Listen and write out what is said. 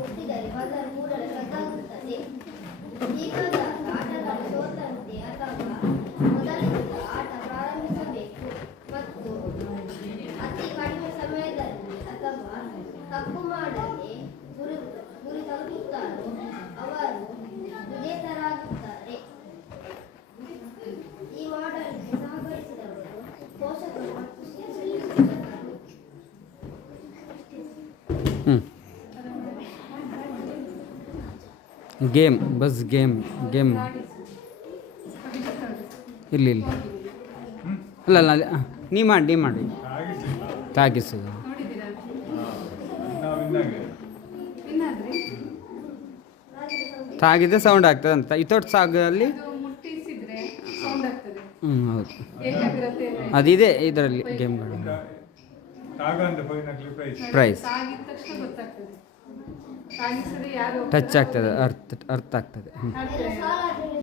ಮುಟ್ಟಿದರೆ ಬಜಾರ್ ಕೂಡಲೇ ರದ್ದಾಗುತ್ತದೆ. ಹೀಗಾದಾಗ ಆಟಗಾರ ಸೋತಂತೆ ಅಥವಾ ಮೊದಲಿನಿಂದ ಆಟ ಪ್ರಾರಂಭಿಸಬೇಕು ಮತ್ತು ಅತಿ ಕಡಿಮೆ ಸಮಯದಲ್ಲಿ ಅಥವಾ ತಪ್ಪು ಮಾಡದೆ ಗುರಿ ತಲುಪುತ್ತಾರೋ ಅವರು ವಿಜೇತರಾಗುತ್ತಾರೆ. ಈ ಮಾಡಲ್ಗೆ ಸಹಕರಿಸಿದವರು ಪೋಷಕರು ಮತ್ತು ಶಿಕ್ಷಕರು. ಗೇಮ್ ಬಸ್ ಗೇಮ್ ಇಲ್ಲಿ ಅಲ್ಲ ನೀ ಮಾಡಿ ತಾಗಿಸೋದು ತಾಗಿದ್ರೆ ಸೌಂಡ್ ಆಗ್ತದೆ ಅಂತ ಇತೋಟ್ ಸಾಗಲ್ಲಿ ಹೌದು ಅದಿದೆ ಇದರಲ್ಲಿ ಗೇಮ್ಗಳು ಪ್ರೈಸ್ ಟಚ್ ಆಗ್ತದೆ ಅರ್ಥ ಆಗ್ತದೆ.